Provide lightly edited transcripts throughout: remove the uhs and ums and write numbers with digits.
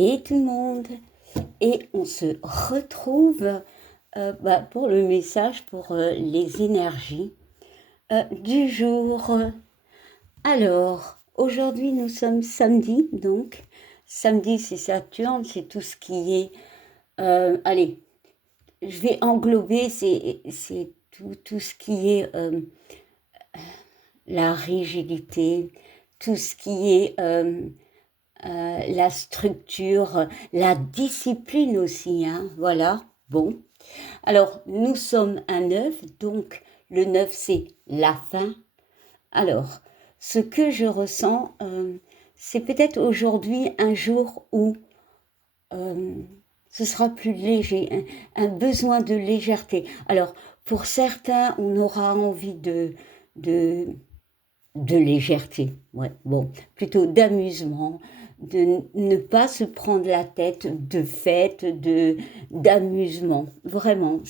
Et tout le monde. Et on se retrouve pour le message pour les énergies du jour. Alors, aujourd'hui nous sommes samedi, donc samedi c'est Saturne, c'est tout ce qui est... allez, je vais englober, c'est tout ce qui est la rigidité, tout ce qui est... la structure, la discipline aussi, hein, voilà, bon. Alors, nous sommes un 9, donc le 9 c'est la fin. Alors, ce que je ressens, c'est peut-être aujourd'hui un jour où euh, ce sera plus léger, un besoin de légèreté. Alors, pour certains, on aura envie de, de légèreté, ouais, bon, plutôt d'amusement, de ne pas se prendre la tête, de fête, d'amusement, vraiment,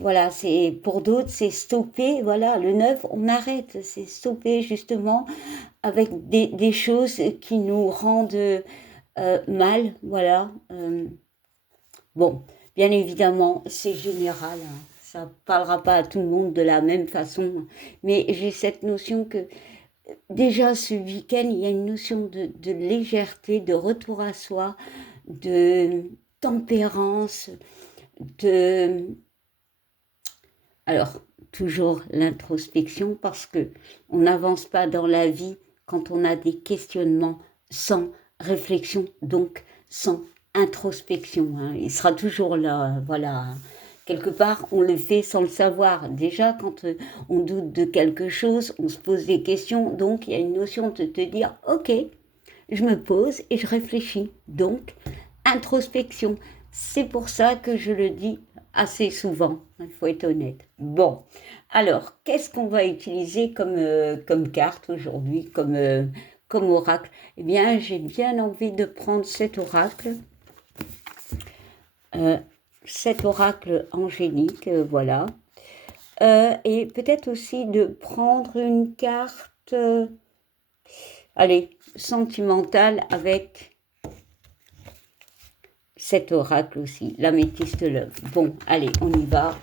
voilà, c'est pour d'autres, c'est stopper, voilà, le neuf, on arrête, c'est stopper justement avec des choses qui nous rendent mal, voilà. Bon, bien évidemment, c'est général, hein. Ça ne parlera pas à tout le monde de la même façon, mais j'ai cette notion que déjà ce week-end, il y a une notion de légèreté, de retour à soi, de tempérance, de... Alors, toujours l'introspection, parce que on n'avance pas dans la vie quand on a des questionnements sans réflexion, donc sans introspection, hein. Il sera toujours là, voilà. Quelque part, on le fait sans le savoir. Déjà, quand on doute de quelque chose, on se pose des questions. Donc, il y a une notion de te dire, ok, je me pose et je réfléchis. Donc, introspection. C'est pour ça que je le dis assez souvent. Il faut être honnête. Bon, alors, qu'est-ce qu'on va utiliser comme carte aujourd'hui, comme oracle? Eh bien, j'ai bien envie de prendre euh, cet oracle angélique, voilà. Et peut-être aussi de prendre une carte, allez, sentimentale avec cet oracle aussi, l'améthyste love. Bon, allez, on y va.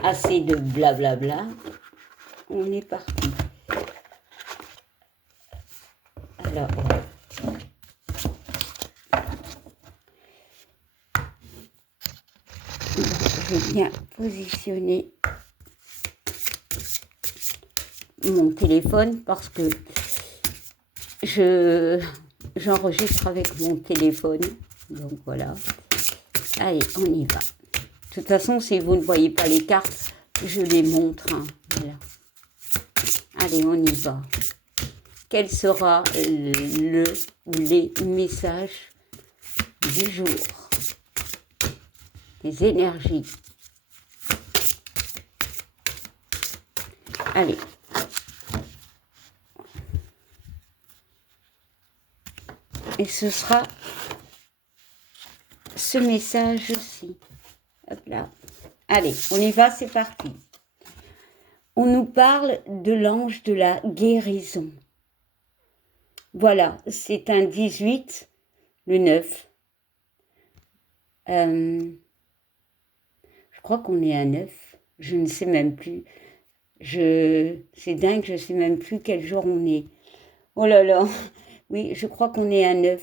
Assez de blablabla. On est parti. Alors, je vais bien positionner mon téléphone parce que j'enregistre avec mon téléphone. Donc voilà. Allez, on y va. De toute façon, si vous ne voyez pas les cartes, je les montre, hein. Voilà. Allez, on y va. Quel sera le ou les messages du jour? Les énergies. Allez. Et ce sera ce message-ci. Hop là. Allez, on y va, c'est parti. On nous parle de l'ange de la guérison. Voilà, c'est un 18, le 9. Je crois qu'on est à 9. Je ne sais même plus. C'est dingue, je ne sais même plus quel jour on est. Oh là là. Oui, je crois qu'on est à 9.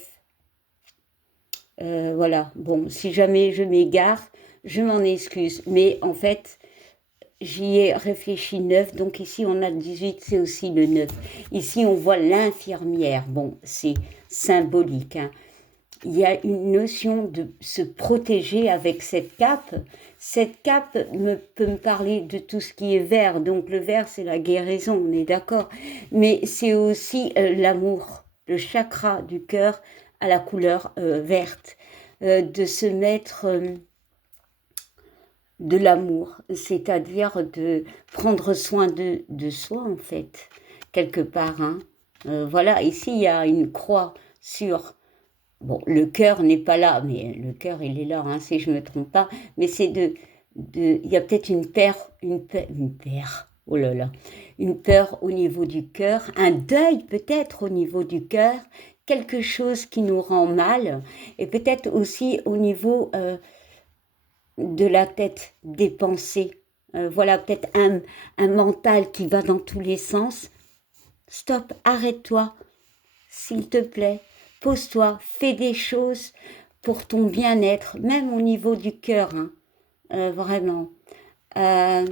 Voilà, bon, si jamais je m'égare, je m'en excuse. Mais en fait, j'y ai réfléchi 9, donc ici on a 18, c'est aussi le 9. Ici on voit l'infirmière, bon, c'est symbolique, hein. Il y a une notion de se protéger avec cette cape. Cette cape peut me parler de tout ce qui est vert, donc le vert c'est la guérison, on est d'accord. Mais c'est aussi l'amour, le chakra du cœur à la couleur verte, de se mettre de l'amour, c'est-à-dire de prendre soin de soi en fait, quelque part, hein. Voilà, ici il y a une croix sur... Bon, le cœur n'est pas là, mais le cœur il est là, hein, si je ne me trompe pas, mais c'est il y a peut-être une paire, oh là là, une peur au niveau du cœur, un deuil peut-être au niveau du cœur quelque chose qui nous rend mal, et peut-être aussi au niveau de la tête, des pensées. Voilà, peut-être un mental qui va dans tous les sens. Stop, arrête-toi, s'il te plaît. Pose-toi, fais des choses pour ton bien-être, même au niveau du cœur, hein, vraiment. Euh,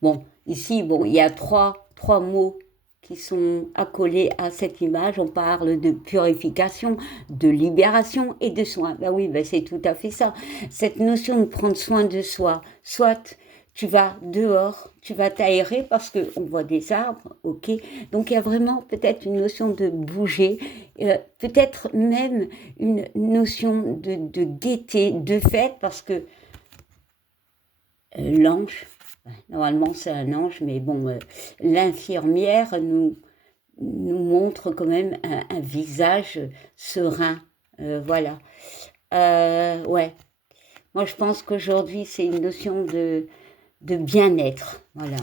bon, ici, bon, il y a trois mots qui sont accolés à cette image. On parle de purification, de libération et de soin. Ben oui, ben c'est tout à fait ça. Cette notion de prendre soin de soi, soit tu vas dehors, tu vas t'aérer parce qu'on voit des arbres, ok. Donc il y a vraiment peut-être une notion de bouger, peut-être même une notion de gaieté, de fête, parce que l'ange, normalement c'est un ange, mais bon, l'infirmière nous montre quand même un visage serein. Voilà. Ouais. Moi, je pense qu'aujourd'hui, c'est une notion de bien-être. Voilà.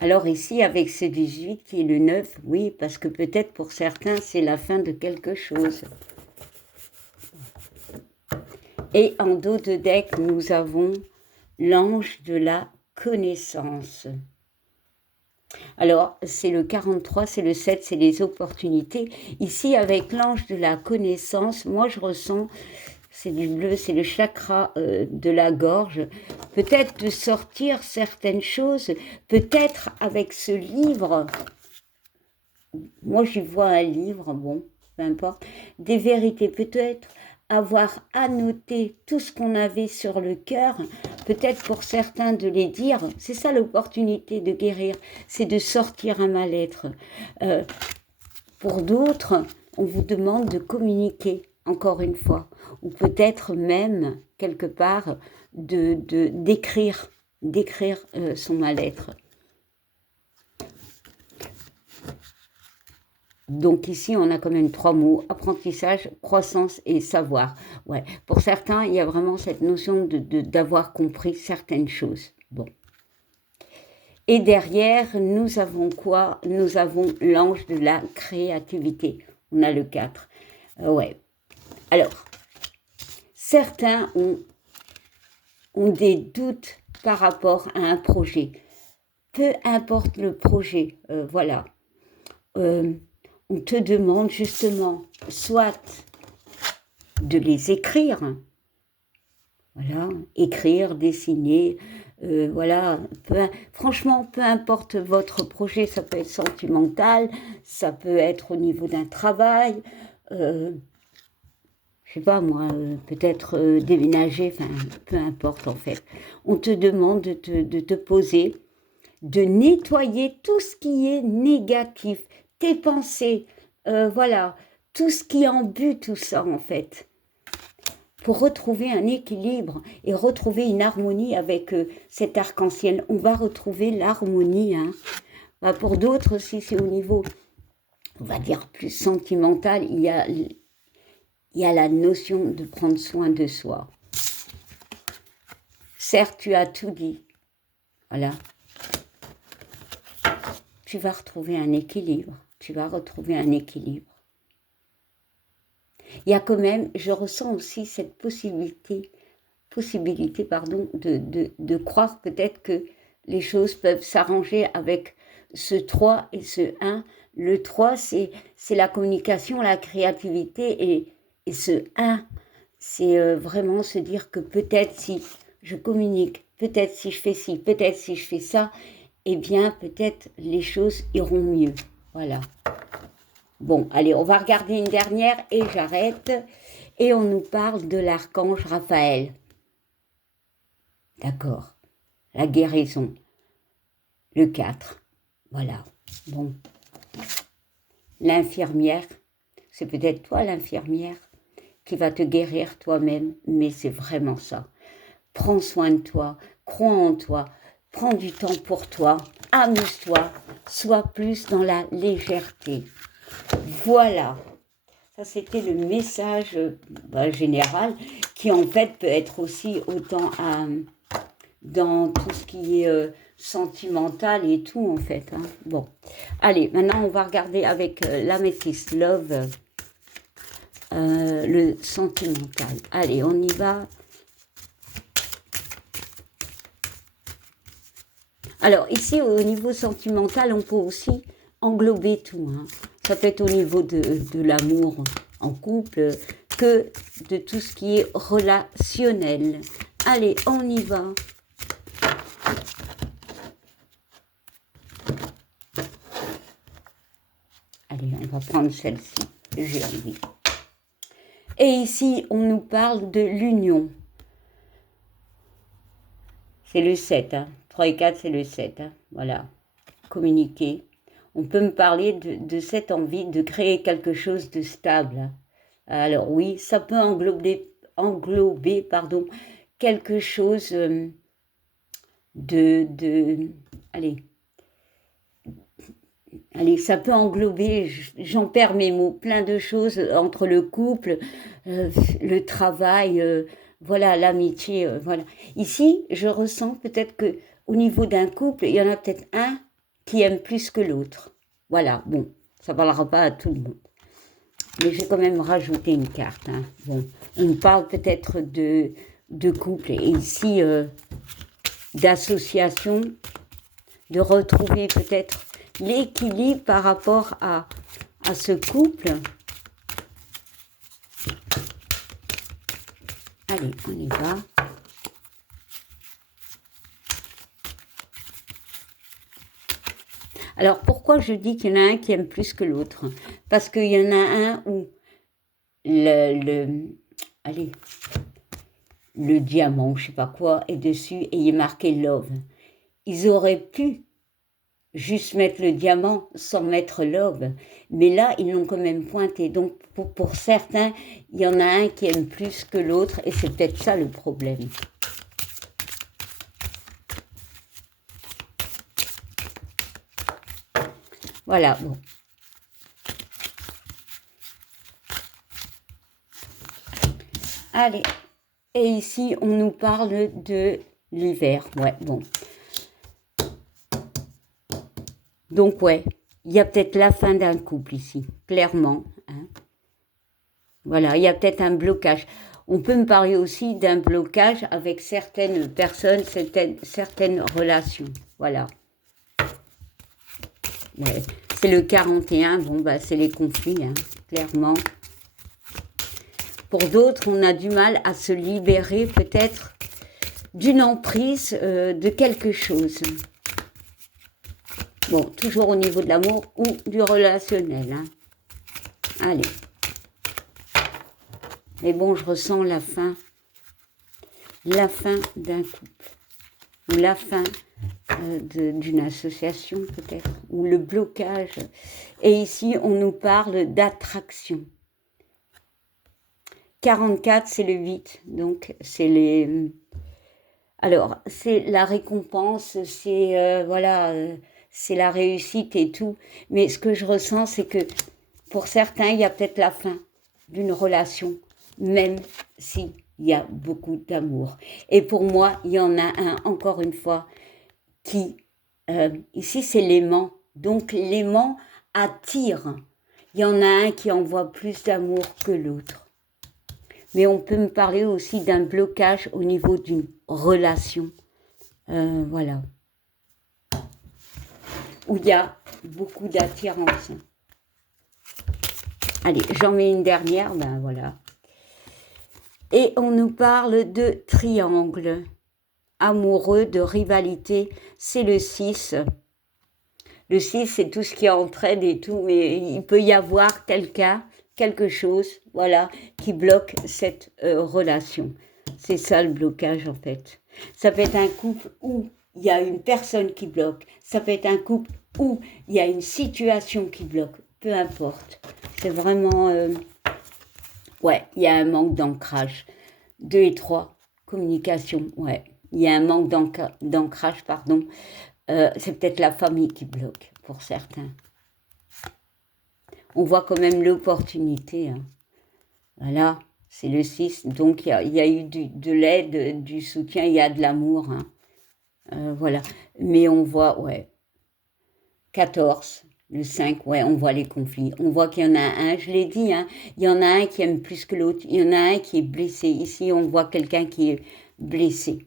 Alors ici, avec ce 18 qui est le 9, oui, parce que peut-être pour certains, c'est la fin de quelque chose. Et en dos de deck, nous avons l'ange de la connaissance. Alors, c'est le 43, c'est le 7, c'est les opportunités. Ici, avec l'ange de la connaissance, moi, je ressens, c'est du bleu, c'est le chakra de la gorge. Peut-être de sortir certaines choses, peut-être avec ce livre. Moi, j'y vois un livre, bon, peu importe. Des vérités, peut-être avoir annoté tout ce qu'on avait sur le cœur, peut-être pour certains de les dire. C'est ça l'opportunité de guérir, c'est de sortir un mal-être. Pour d'autres, on vous demande de communiquer, encore une fois, ou peut-être même, quelque part, d'écrire son mal-être. Donc ici, on a quand même 3 mots, apprentissage, croissance et savoir. Ouais. Pour certains, il y a vraiment cette notion d'avoir compris certaines choses. Bon. Et derrière, nous avons quoi? Nous avons l'ange de la créativité. On a le 4. Ouais. Alors, certains ont des doutes par rapport à un projet. Peu importe le projet, voilà. On te demande justement soit de les écrire, voilà, écrire, dessiner, voilà. Franchement, peu importe votre projet, ça peut être sentimental, ça peut être au niveau d'un travail, je sais pas moi, peut-être déménager, enfin, peu importe en fait. On te demande de te poser, de nettoyer tout ce qui est négatif, tes pensées, voilà, tout ce qui embute tout ça en fait, pour retrouver un équilibre et retrouver une harmonie avec cet arc-en-ciel. On va retrouver l'harmonie. Hein. Bah, pour d'autres, si c'est au niveau, on va dire, plus sentimental, il y a la notion de prendre soin de soi. Certes, tu as tout dit. Voilà. Tu vas retrouver un équilibre. Tu vas retrouver un équilibre. Il y a quand même, je ressens aussi cette possibilité de croire peut-être que les choses peuvent s'arranger avec ce 3 et ce 1. Le 3, c'est la communication, la créativité, et ce 1, c'est vraiment se dire que peut-être si je communique, peut-être si je fais ci, peut-être si je fais ça, eh bien peut-être les choses iront mieux. Voilà. Bon, allez, on va regarder une dernière et j'arrête. Et on nous parle de l'archange Raphaël. D'accord. La guérison. Le 4. Voilà. Bon. L'infirmière. C'est peut-être toi l'infirmière qui va te guérir toi-même, mais c'est vraiment ça. Prends soin de toi, crois en toi, prends du temps pour toi, amuse-toi, sois plus dans la légèreté. Voilà. Ça, c'était le message général qui, en fait, peut être aussi autant dans tout ce qui est sentimental et tout en fait. Hein. Bon, allez, maintenant on va regarder avec l'Amethyst Love le sentimental. Allez, on y va. Alors ici, au niveau sentimental, on peut aussi englober tout. Hein. Ça peut être au niveau de l'amour en couple, que de tout ce qui est relationnel. Allez, on y va. Allez, on va prendre celle-ci, j'ai envie. Et ici, on nous parle de l'union. C'est le 7, hein. 3 et 4, c'est le 7. Hein. Voilà, communiquer. On peut me parler de cette envie de créer quelque chose de stable. Hein. Alors oui, ça peut englober pardon, quelque chose allez, ça peut englober, j'en perds mes mots, plein de choses entre le couple, le travail, voilà, l'amitié, voilà. Ici, je ressens peut-être que au niveau d'un couple, il y en a peut-être un qui aime plus que l'autre. Voilà, bon, ça ne parlera pas à tout le monde. Mais j'ai quand même rajouté une carte. Hein. Bon, on parle peut-être de couple et ici d'association, de retrouver peut-être l'équilibre par rapport à ce couple. Allez, on y va. Alors, pourquoi je dis qu'il y en a un qui aime plus que l'autre? Parce qu'il y en a un où allez, le diamant, je sais pas quoi, est dessus et il est marqué love. Ils auraient pu juste mettre le diamant sans mettre love, mais là, ils l'ont quand même pointé. Donc, pour certains, il y en a un qui aime plus que l'autre et c'est peut-être ça le problème. Voilà, bon. Allez, et ici, on nous parle de l'hiver. Ouais, bon. Donc, ouais, il y a peut-être la fin d'un couple ici, clairement. Hein. Voilà, il y a peut-être un blocage. On peut me parler aussi d'un blocage avec certaines personnes, certaines relations. Voilà. Ouais. C'est le 41, bon, bah, c'est les conflits, hein, clairement. Pour d'autres, on a du mal à se libérer peut-être d'une emprise de quelque chose. Bon, toujours au niveau de l'amour ou du relationnel. Hein. Allez. Mais bon, je ressens la fin d'un couple. Ou la fin d'une association peut-être. Ou le blocage. Et ici, on nous parle d'attraction. 44, c'est le 8. Donc, c'est les... Alors, c'est la récompense, c'est... voilà... c'est la réussite et tout. Mais ce que je ressens, c'est que pour certains, il y a peut-être la fin d'une relation, même s'il y a beaucoup d'amour. Et pour moi, il y en a un, encore une fois, qui... ici, c'est l'aimant. Donc, l'aimant attire. Il y en a un qui envoie plus d'amour que l'autre. Mais on peut me parler aussi d'un blocage au niveau d'une relation. Voilà. Où il y a beaucoup d'attirance. Allez, j'en mets une dernière, ben voilà. Et on nous parle de triangle amoureux, de rivalité, c'est le 6. Le 6, c'est tout ce qui entraîne et tout, mais il peut y avoir quelqu'un, quelque chose, voilà, qui bloque cette relation. C'est ça le blocage en fait. Ça peut être un couple où il y a une personne qui bloque. Ça peut être un couple où il y a une situation qui bloque. Peu importe. C'est vraiment... ouais, il y a un manque d'ancrage. 2 et 3, communication, ouais. Il y a un manque d'ancrage, pardon. C'est peut-être la famille qui bloque pour certains. On voit quand même l'opportunité. Hein. Voilà, c'est le 6. Donc, il y a eu de l'aide, du soutien, il y a de l'amour. Hein. Voilà. Mais on voit, ouais, 14, le 5, ouais, on voit les conflits. On voit qu'il y en a un, je l'ai dit, hein, il y en a un qui aime plus que l'autre. Il y en a un qui est blessé. Ici, on voit quelqu'un qui est blessé.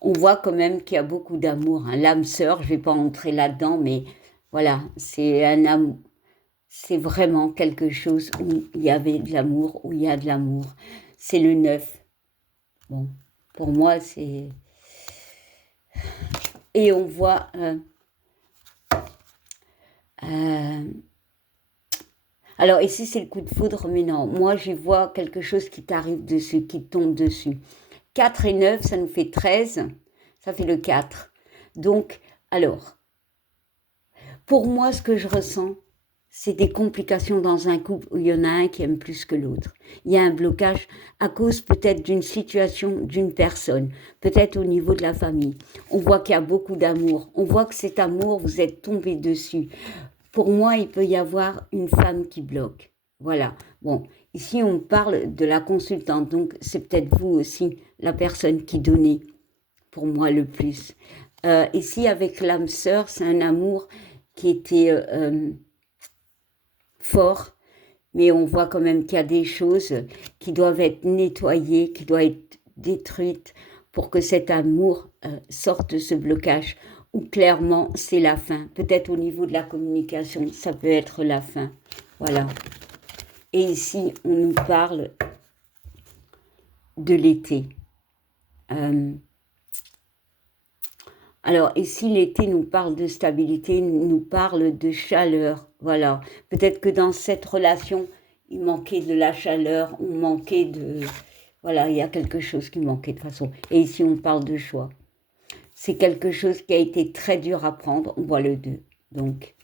On voit quand même qu'il y a beaucoup d'amour, hein. L'âme sœur, je ne vais pas entrer là-dedans, mais voilà, c'est un amour. C'est vraiment quelque chose où il y avait de l'amour, où il y a de l'amour. C'est le 9. Bon, pour moi, c'est... Et on voit... Alors ici, c'est le coup de foudre, mais non. Moi, je vois quelque chose qui t'arrive dessus, qui tombe dessus. 4 et 9, ça nous fait 13. Ça fait le 4. Donc, alors, pour moi, ce que je ressens, c'est des complications dans un couple où il y en a un qui aime plus que l'autre. Il y a un blocage à cause peut-être d'une situation, d'une personne, peut-être au niveau de la famille. On voit qu'il y a beaucoup d'amour. On voit que cet amour, vous êtes tombé dessus. Pour moi, il peut y avoir une femme qui bloque. Voilà. Bon, ici, on parle de la consultante. Donc, c'est peut-être vous aussi, la personne qui donnait pour moi le plus. Ici, avec l'âme sœur, c'est un amour qui était fort, mais on voit quand même qu'il y a des choses qui doivent être nettoyées, qui doivent être détruites pour que cet amour sorte de ce blocage, où clairement c'est la fin. Peut-être au niveau de la communication, ça peut être la fin. Voilà. Et ici, on nous parle de l'été. Alors ici, l'été nous parle de stabilité, nous parle de chaleur. Voilà. Peut-être que dans cette relation, il manquait de la chaleur, on manquait de... Voilà, il y a quelque chose qui manquait de façon. Et ici, on parle de choix. C'est quelque chose qui a été très dur à prendre. On voit le 2. Donc,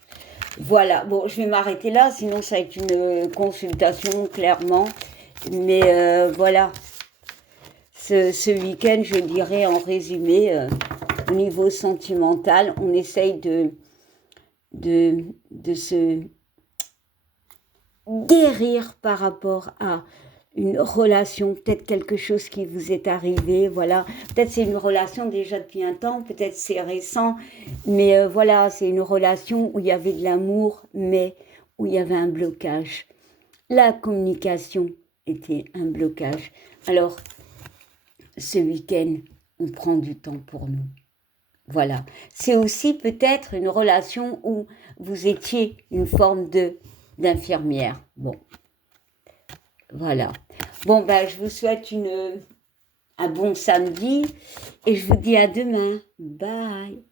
voilà. Bon, je vais m'arrêter là, sinon ça va être une consultation, clairement. Mais voilà. Ce week-end, je dirais en résumé, au niveau sentimental, on essaye de se guérir par rapport à une relation, peut-être quelque chose qui vous est arrivé, voilà. Peut-être c'est une relation déjà depuis un temps, peut-être c'est récent, mais voilà, c'est une relation où il y avait de l'amour, mais où il y avait un blocage. La communication était un blocage. Alors, ce week-end, on prend du temps pour nous. Voilà. C'est aussi peut-être une relation où vous étiez une forme d'infirmière. Bon, voilà. Bon, ben, je vous souhaite un bon samedi et je vous dis à demain. Bye.